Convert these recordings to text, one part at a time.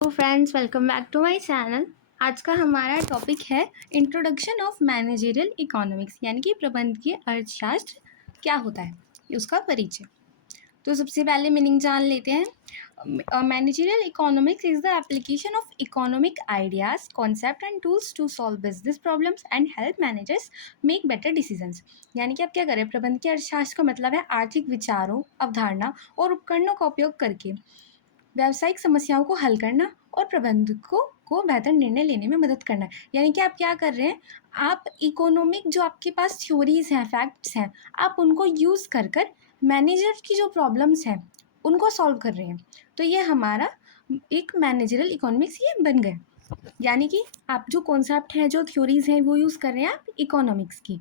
तो friends, welcome back to my channel. आज का हमारा टॉपिक है इंट्रोडक्शन ऑफ मैनेजरियल इकोनॉमिक्स, यानी कि प्रबंधकीय अर्थशास्त्र क्या होता है, उसका परिचय। तो सबसे पहले मीनिंग जान लेते हैं। Managerial economics is the application of economic ideas, concept and tools to solve business problems and help managers make better decisions. यानी कि आप क्या करें, प्रबंधकीय अर्थशास्त्र का मतलब है आर्थिक विचारों, अवधारणा और उपकरणों का उपयोग करके व्यावसायिक समस्याओं को हल करना और प्रबंधकों को बेहतर निर्णय लेने में मदद करना। यानी कि आप क्या कर रहे हैं, आप इकोनॉमिक जो आपके पास थ्योरीज हैं, फैक्ट्स हैं, आप उनको यूज़ कर कर मैनेजर की जो प्रॉब्लम्स हैं उनको सॉल्व कर रहे हैं। तो ये हमारा एक मैनेजरल इकोनॉमिक्स ये बन गए। यानी कि आप जो कॉन्सेप्ट हैं, जो थ्योरीज हैं, वो यूज़ कर रहे हैं आप इकोनॉमिक्स की,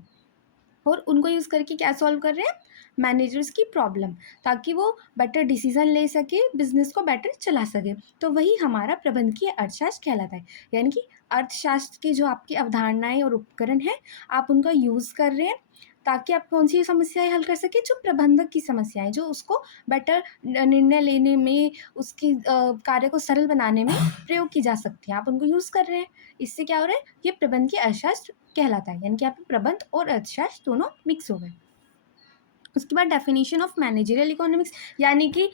और उनको यूज़ करके क्या सॉल्व कर रहे हैं, मैनेजर्स की प्रॉब्लम, ताकि वो बेटर डिसीजन ले सके, बिजनेस को बेटर चला सके। तो वही हमारा प्रबंधकीय अर्थशास्त्र कहलाता है। यानी कि अर्थशास्त्र की जो आपकी अवधारणाएं और उपकरण हैं, आप उनका यूज़ कर रहे हैं ताकि आप कौन सी समस्याएं हल कर सके, जो प्रबंधक की समस्याएं, जो उसको बेटर निर्णय लेने में, उसकी कार्य को सरल बनाने में प्रयोग की जा सकती है, आप उनको यूज़ कर रहे हैं। इससे क्या हो रहा है, ये प्रबंधकीय अर्थशास्त्र कहलाता है। यानी कि आप प्रबंध और अर्थशास्त्र दोनों मिक्स हो गए। उसके बाद डेफिनेशन ऑफ मैनेजरियल इकोनॉमिक्स, यानी कि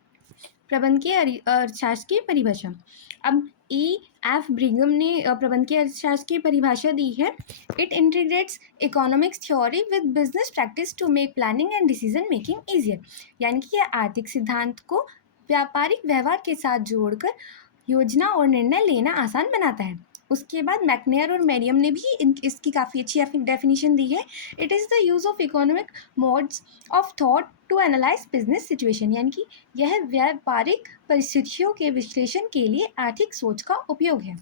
प्रबंधकीय अर्थशास्त्र की परिभाषा। अब E.F. ब्रिगम ने प्रबंधकीय अर्थशास्त्र की परिभाषा दी है। It integrates economics theory with business practice to make planning and decision making easier. यानी कि यह आर्थिक सिद्धांत को व्यापारिक व्यवहार के साथ जोड़कर योजना और निर्णय लेना आसान बनाता है। उसके बाद मैकनेयर और मेरियम ने भी इसकी काफ़ी अच्छी डेफिनेशन दी है। It is the use of economic modes of thought to analyse business situation. यानी कि यह व्यापारिक परिस्थितियों के विश्लेषण के लिए आर्थिक सोच का उपयोग है।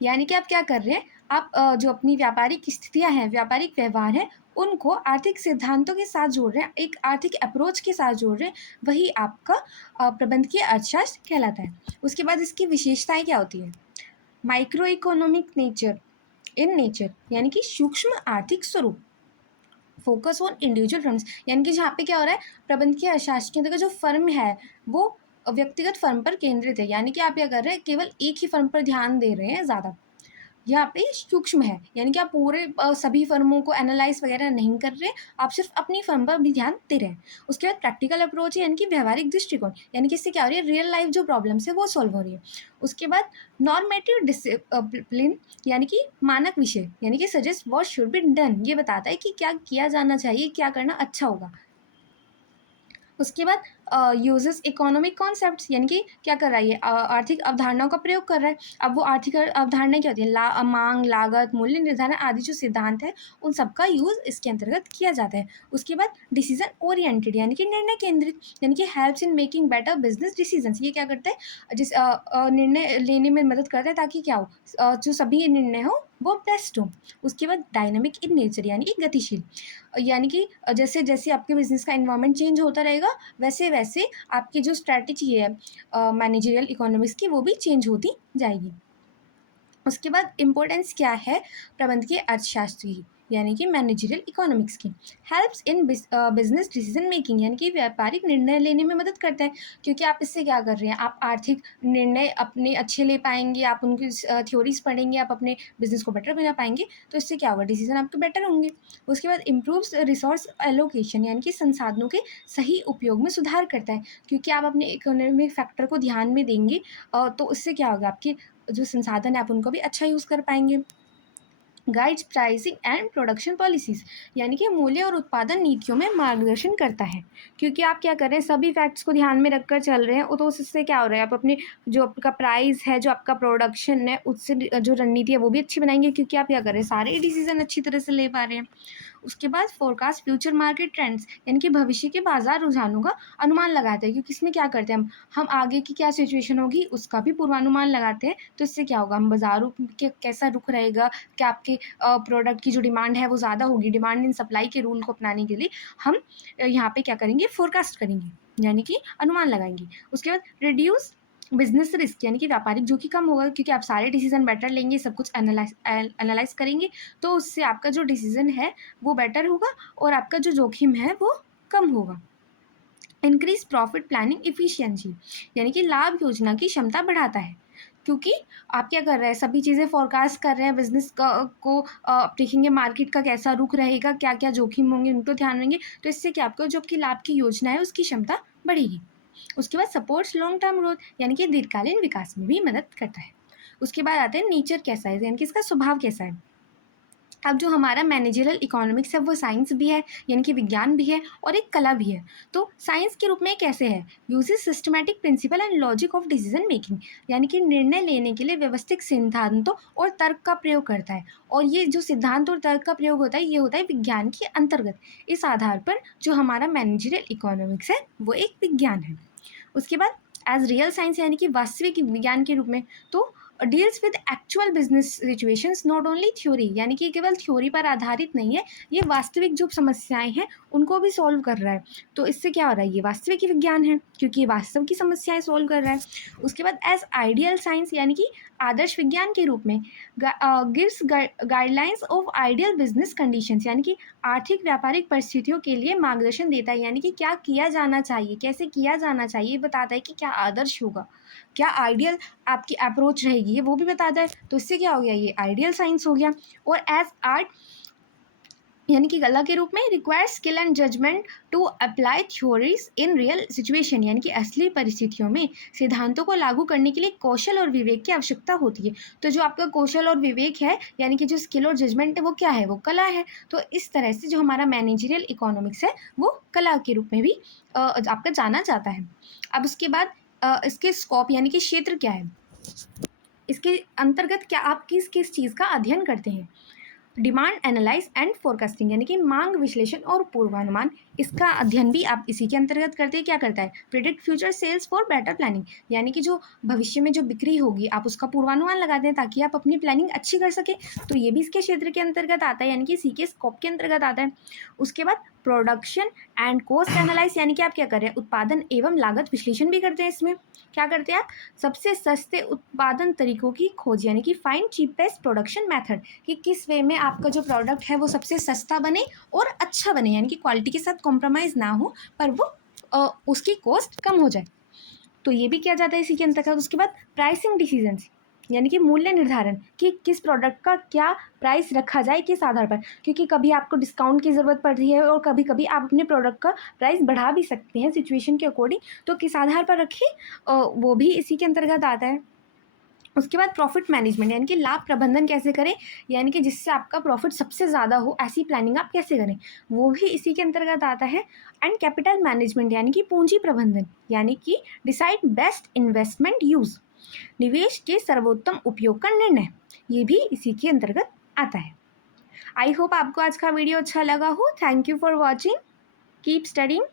यानी कि आप क्या कर रहे हैं, आप जो अपनी व्यापारिक स्थितियां हैं, व्यापारिक व्यवहार हैं, उनको आर्थिक सिद्धांतों के साथ जोड़ रहे हैं, एक आर्थिक अप्रोच के साथ जोड़ रहे हैं। वही आपका प्रबंधकीय अर्थशास्त्र कहलाता है। उसके बाद इसकी विशेषताएं क्या होती है, micro economic nature in nature, यानी कि सूक्ष्म आर्थिक स्वरूप। फोकस ऑन इंडिविजुअल फर्म्स, यानी कि जहाँ पे क्या हो रहा है, प्रबंधकीय अर्थशास्त्र के अंतर्गत जो फर्म है वो व्यक्तिगत फर्म पर केंद्रित है। यानी कि आप क्या कर रहे हैं, केवल एक ही फर्म पर ध्यान दे रहे हैं ज़्यादा। यहाँ पे सूक्ष्म है, यानी कि आप पूरे सभी फर्मों को एनालाइज वगैरह नहीं कर रहे, आप सिर्फ अपनी फर्म पर भी ध्यान दे रहे हैं। उसके बाद प्रैक्टिकल अप्रोच है, यानी कि व्यवहारिक दृष्टिकोण, यानी कि इससे क्या हो रही है, रियल लाइफ जो प्रॉब्लम्स है वो सॉल्व हो रही है। उसके बाद नॉर्मेटिव डिसिप्लिन, यानी कि मानक विषय, यानी कि suggest what should be done, ये बताता है कि क्या किया जाना चाहिए, क्या करना अच्छा होगा। उसके बाद यूजेस इकोनॉमिक कॉन्सेप्ट्स, यानी कि क्या कर रहा है, ये आर्थिक अवधारणाओं का प्रयोग कर रहा है। अब वो आर्थिक अवधारणाएं क्या होती है, मांग, लागत, मूल्य निर्धारण आदि जो सिद्धांत है, उन सबका यूज इसके अंतर्गत किया जाता है। उसके बाद डिसीजन ओरिएंटेड, यानी कि निर्णय केंद्रित, यानी कि helps in making better business decisions. ये क्या करता है, जिस निर्णय लेने में मदद करता है, ताकि क्या हो, जो सभी निर्णय हो वो बेस्ट हो। उसके बाद डायनामिक इन नेचर, यानी कि गतिशील, यानी कि जैसे जैसे आपके बिजनेस का इन्वायरमेंट चेंज होता रहेगा, वैसे वैसे आपकी जो स्ट्रैटेजी है मैनेजरियल इकोनॉमिक्स की, वो भी चेंज होती जाएगी। उसके बाद इम्पोर्टेंस क्या है प्रबंधकीय अर्थशास्त्र की, यानी कि मैनेजरियल इकोनॉमिक्स की। Helps in business decision making, यानी कि व्यापारिक निर्णय लेने में मदद करता है। क्योंकि आप इससे क्या कर रहे हैं, आप आर्थिक निर्णय अपने अच्छे ले पाएंगे, आप उनकी थ्योरीज पढ़ेंगे, आप अपने बिजनेस को बेटर बना पाएंगे, तो इससे क्या होगा, डिसीजन आपके बेटर होंगे। उसके बाद इम्प्रूव्स रिसोर्स एलोकेशन, यानी कि संसाधनों के सही उपयोग में सुधार करता है। क्योंकि आप अपने इकोनॉमिक फैक्टर को ध्यान में देंगे, तो उससे क्या होगा, आपकी जो संसाधन है आप उनको भी अच्छा यूज़ कर पाएंगे। Guides pricing and production policies, यानी कि मूल्य और उत्पादन नीतियों में मार्गदर्शन करता है। क्योंकि आप क्या कर रहे हैं, सभी फैक्ट्स को ध्यान में रखकर चल रहे हैं, तो उससे क्या हो रहा है, आप अपने जो आपका प्राइस है, जो आपका प्रोडक्शन है, उससे जो रणनीति है वो भी अच्छी बनाएंगे। क्योंकि आप क्या कर रहे हैं, सारे डिसीजन अच्छी तरह से ले पा रहे हैं। उसके बाद फोरकास्ट फ्यूचर मार्केट ट्रेंड्स, यानी कि भविष्य के बाजार रुझानों का अनुमान लगाते हैं। क्योंकि इसमें क्या करते हैं, हम आगे की क्या सिचुएशन होगी उसका भी पूर्वानुमान लगाते हैं। तो इससे क्या होगा, हम बाजारों के कैसा रुख रहेगा, क्या आपके प्रोडक्ट की जो डिमांड है वो ज़्यादा होगी, डिमांड इन सप्लाई के रूल को अपनाने के लिए हम यहाँ पे क्या करेंगे, फोरकास्ट करेंगे, यानी कि अनुमान लगाएंगे। उसके बाद रिड्यूस बिजनेस रिस्क, यानी कि व्यापारिक जोखिम कम होगा। क्योंकि आप सारे डिसीजन बेटर लेंगे, सब कुछ एनालाइज करेंगे, तो उससे आपका जो डिसीजन है वो बेटर होगा और आपका जो जोखिम है वो कम होगा। इंक्रीज प्रॉफिट प्लानिंग इफिशियंसी, यानी कि लाभ योजना की क्षमता बढ़ाता है, क्योंकि आप क्या कर रहे हैं, सभी चीज़ें फोरकास्ट कर रहे हैं, बिजनेस को आप देखेंगे मार्केट का कैसा रुख रहेगा, क्या क्या जोखिम होंगे उनको ध्यान देंगे, तो इससे क्या आपको जो आपकी लाभ की योजना है उसकी क्षमता बढ़ेगी। उसके बाद सपोर्ट्स लॉन्ग टर्म ग्रोथ, यानी कि दीर्घकालीन विकास में भी मदद करता है। उसके बाद आते हैं नेचर कैसा है, यानी कि इसका स्वभाव कैसा है। अब जो हमारा मैनेजरल इकोनॉमिक्स है वो साइंस भी है, यानी कि विज्ञान भी है और एक कला भी है। तो साइंस के रूप में कैसे है, uses systematic principle and logic of decision making, यानी कि निर्णय लेने के लिए व्यवस्थित सिद्धांतों और तर्क का प्रयोग करता है। और ये जो सिद्धांत और तर्क का प्रयोग होता है ये होता है विज्ञान के अंतर्गत। इस आधार पर जो हमारा मैनेजरल इकोनॉमिक्स है वो एक विज्ञान है। उसके बाद एज रियल साइंस, यानी कि वास्तविक विज्ञान के रूप में, तो deals with actual business situations, not only theory, यानी कि केवल थ्योरी पर आधारित नहीं है, ये वास्तविक जो समस्याएं हैं उनको भी सॉल्व कर रहा है। तो इससे क्या हो रहा है, ये वास्तविक विज्ञान है क्योंकि ये वास्तव की समस्याएं सॉल्व कर रहा है। उसके बाद एज आइडियल साइंस, यानी कि आदर्श विज्ञान के रूप में, gives guidelines of ideal business conditions, यानी कि आर्थिक व्यापारिक परिस्थितियों के लिए मार्गदर्शन देता है, यानी कि क्या किया जाना चाहिए, कैसे किया जाना चाहिए, बताता है कि क्या आदर्श होगा, क्या आइडियल आपकी अप्रोच रहेगी, ये वो भी बताता है। तो इससे क्या हो गया, ये आइडियल साइंस हो गया। और एज आर्ट, यानी कि कला के रूप में, require skill and judgement to apply theories in real situation, यानी कि असली परिस्थितियों में सिद्धांतों को लागू करने के लिए कौशल और विवेक की आवश्यकता होती है। तो जो आपका कौशल और विवेक है, यानी कि जो स्किल और जजमेंट है वो क्या है, वो कला है। तो इस तरह से जो हमारा मैनेजरियल इकोनॉमिक्स है वो कला के रूप में भी आपका जाना जाता है। अब उसके बाद इसके स्कोप, यानी कि क्षेत्र क्या है, इसके अंतर्गत क्या आप किस किस चीज़ का अध्ययन करते हैं। डिमांड एनालाइज एंड फोरकास्टिंग, यानी कि मांग विश्लेषण और पूर्वानुमान, इसका अध्ययन भी आप इसी के अंतर्गत करते हैं। क्या करता है, predict future sales for better planning, यानी कि जो भविष्य में जो बिक्री होगी आप उसका पूर्वानुमान लगाते हैं ताकि आप अपनी प्लानिंग अच्छी कर सके। तो ये भी इसके क्षेत्र के अंतर्गत आता है, यानी कि इसी के स्कोप के अंतर्गत आता है। उसके बाद प्रोडक्शन एंड कॉस्ट एनालाइज, यानी कि आप क्या कर रहे हैं, उत्पादन एवं लागत विश्लेषण भी करते हैं। इसमें क्या करते हैं आप, सबसे सस्ते उत्पादन तरीकों की खोज, यानी कि फाइंड चीपेस्ट प्रोडक्शन मेथड, कि किस वे में आपका जो प्रोडक्ट है वो सबसे सस्ता बने और अच्छा बने, यानी कि क्वालिटी के साथ कॉम्प्रोमाइज़ ना हो पर वो उसकी कॉस्ट कम हो जाए। तो ये भी किया जाता है इसी के अंतर्गत। उसके बाद प्राइसिंग डिसीजंस, यानी कि मूल्य निर्धारण, कि किस प्रोडक्ट का क्या प्राइस रखा जाए, किस आधार पर, क्योंकि कभी आपको डिस्काउंट की ज़रूरत पड़ रही है और कभी कभी आप अपने प्रोडक्ट का प्राइस बढ़ा भी सकते हैं सिचुएशन के अकॉर्डिंग, तो किस आधार पर रखें वो भी इसी के अंतर्गत आता है। उसके बाद प्रॉफिट मैनेजमेंट, यानी कि लाभ प्रबंधन कैसे करें, यानी कि जिससे आपका प्रॉफिट सबसे ज़्यादा हो ऐसी प्लानिंग आप कैसे करें, वो भी इसी के अंतर्गत आता है। एंड कैपिटल मैनेजमेंट, यानी कि पूंजी प्रबंधन, यानी कि डिसाइड बेस्ट इन्वेस्टमेंट यूज, निवेश के सर्वोत्तम उपयोग का निर्णय, ये भी इसी के अंतर्गत आता है। आई होप आपको आज का वीडियो अच्छा लगा हो। Thank you for watching, keep studying.